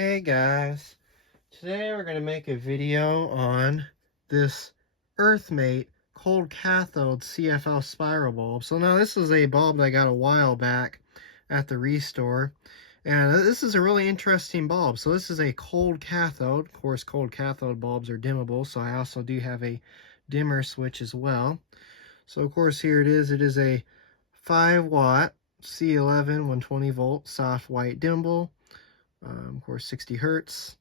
Hey guys, today we're going to make a video on this Earthmate Cold Cathode CFL spiral bulb. So now this is a bulb that I got a while back at the restore, and this is a really interesting bulb. So this is a cold cathode. Of course, cold cathode bulbs are dimmable, so I also do have a dimmer switch as well. So of course here it is a 5-watt C11 120 volt soft white dimmable. Of course, 60 hertz.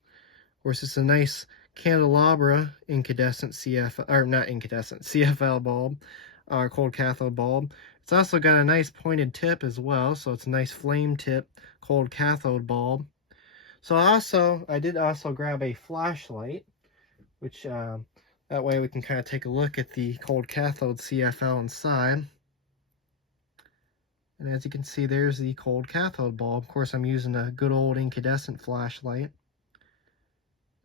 Of course, it's a nice candelabra incandescent CFL bulb, cold cathode bulb. It's also got a nice pointed tip as well, so it's a nice flame tip cold cathode bulb. So I did also grab a flashlight, which that way we can kind of take a look at the cold cathode CFL inside. And as you can see, there's the cold cathode bulb. Of course, I'm using a good old incandescent flashlight.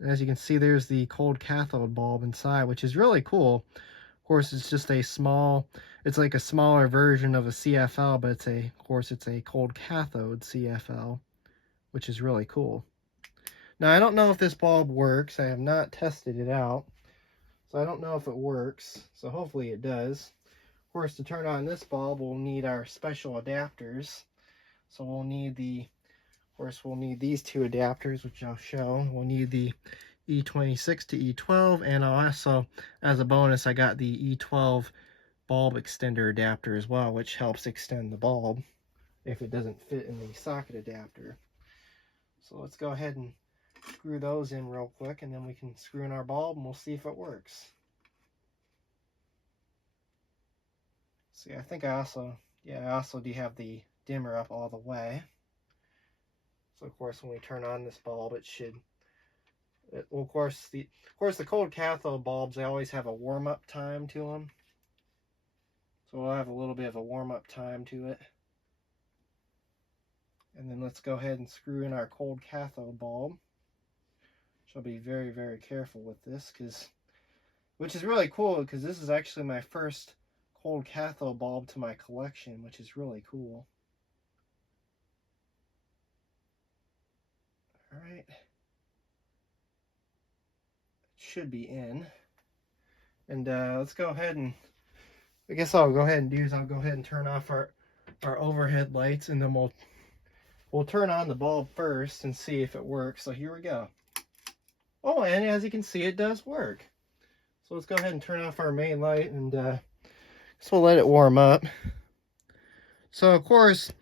And as you can see, there's the cold cathode bulb inside, which is really cool. Of course, it's just it's like a smaller version of a CFL, but of course, it's a cold cathode CFL, which is really cool. Now, I don't know if this bulb works. I have not tested it out, so I don't know if it works. So hopefully it does. Of course, to turn on this bulb, we'll need our special adapters. So we'll need these two adapters, which I'll show. We'll need the E26 to E12, and I'll also, as a bonus, I got the E12 bulb extender adapter as well, which helps extend the bulb if it doesn't fit in the socket adapter. So let's go ahead and screw those in real quick, and then we can screw in our bulb and we'll see if it works. See, I think I also do have the dimmer up all the way. So of course, when we turn on this bulb, of course the cold cathode bulbs, they always have a warm-up time to them. So we'll have a little bit of a warm-up time to it. And then let's go ahead and screw in our cold cathode bulb. I'll be very, very careful with this, which is really cool, because this is actually my first cold cathode bulb to my collection, which is really cool. All right. It should be in. And let's go ahead and, I guess I'll go ahead and turn off our overhead lights, and then we'll turn on the bulb first and see if it works. So here we go. Oh, and as you can see, it does work. So let's go ahead and turn off our main light, and so we'll let it warm up. So of course,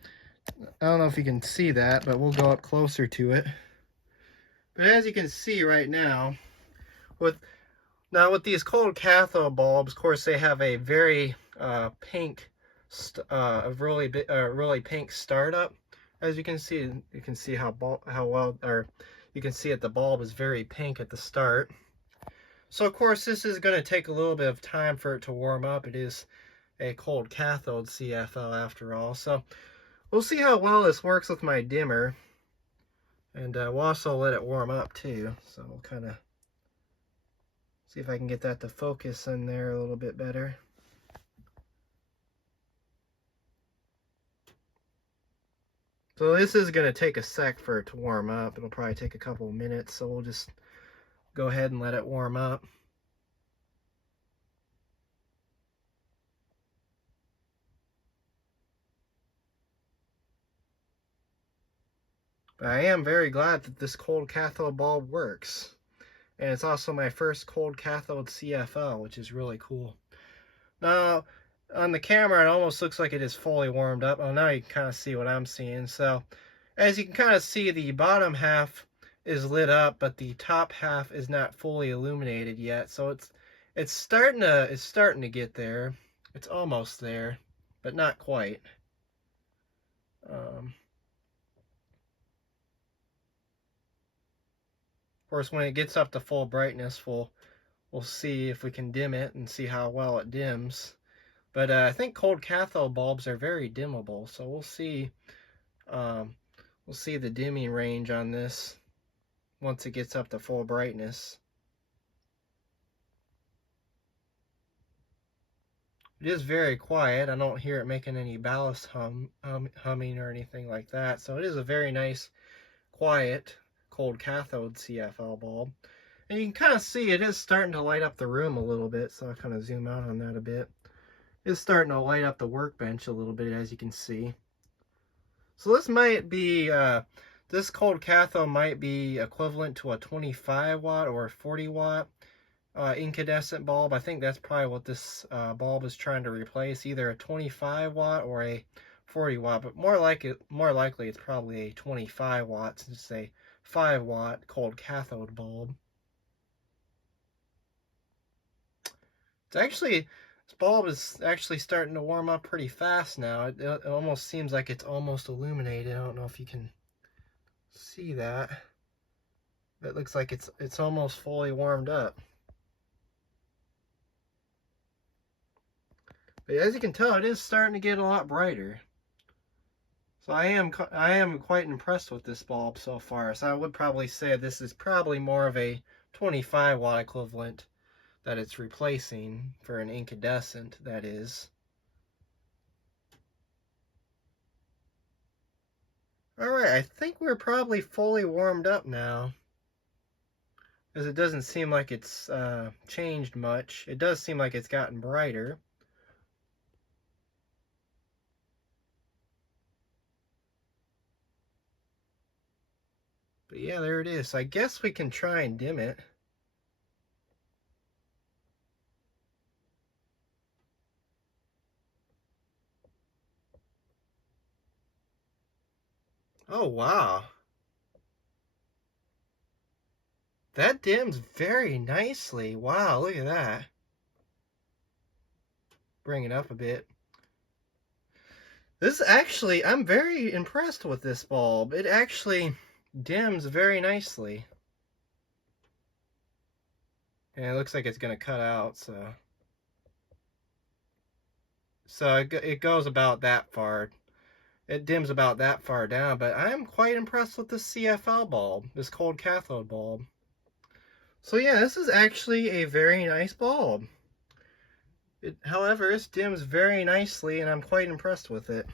I don't know if you can see that, but we'll go up closer to it. But as you can see right now, with these cold cathode bulbs, of course, they have a very pink, really pink startup. As you can see how well, or you can see that the bulb is very pink at the start. So of course, this is going to take a little bit of time for it to warm up. It is a cold cathode CFL after all. So we'll see how well this works with my dimmer. And we'll also let it warm up too. So we'll kind of see if I can get that to focus in there a little bit better. So this is going to take a sec for it to warm up. It'll probably take a couple of minutes. So we'll just go ahead and let it warm up. But I am very glad that this cold cathode bulb works. And it's also my first cold cathode CFL, which is really cool. Now, on the camera, it almost looks like it is fully warmed up. Oh, now you can kind of see what I'm seeing. So, as you can kind of see, the bottom half is lit up, but the top half is not fully illuminated yet. So it's starting to get there. It's almost there, but not quite. Of course, when it gets up to full brightness, we'll see if we can dim it and see how well it dims. But I think cold cathode bulbs are very dimmable, so we'll see. We'll see the dimming range on this once it gets up to full brightness. It is very quiet. I don't hear it making any ballast humming or anything like that. So it is a very nice, quiet cold cathode CFL bulb. And you can kind of see it is starting to light up the room a little bit, so I'll kind of zoom out on that a bit. It's starting to light up the workbench a little bit, as you can see. So this might be, this cold cathode might be equivalent to a 25 watt or a 40 watt incandescent bulb. I think that's probably what this bulb is trying to replace, either a 25 watt or a 40 watt, but more likely it's probably a 25 watt since it's a 5 watt cold cathode bulb. This bulb is actually starting to warm up pretty fast now. It almost seems like it's almost illuminated. I don't know if you can see that. It looks like it's almost fully warmed up. But as you can tell, it is starting to get a lot brighter. So I am quite impressed with this bulb so far. So I would probably say this is probably more of a 25 watt equivalent that it's replacing for an incandescent, that is. Alright, I think we're probably fully warmed up now, as it doesn't seem like it's changed much. It does seem like it's gotten brighter. But yeah, there it is. So I guess we can try and dim it. Oh, wow. That dims very nicely. Wow, look at that. Bring it up a bit. This actually, I'm very impressed with this bulb. It actually dims very nicely. And it looks like it's going to cut out, so it goes about that far. It dims about that far down, but I'm quite impressed with this CFL bulb, this cold cathode bulb. So yeah, this is actually a very nice bulb. However, it dims very nicely, and I'm quite impressed with it.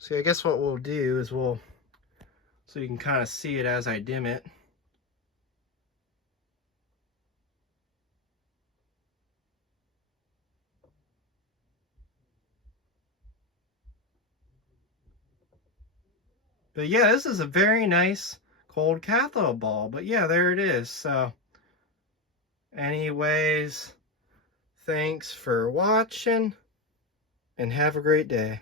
So I guess what we'll do is so you can kind of see it as I dim it. But yeah, this is a very nice cold cathode bulb. But yeah, there it is. So anyways, thanks for watching and have a great day.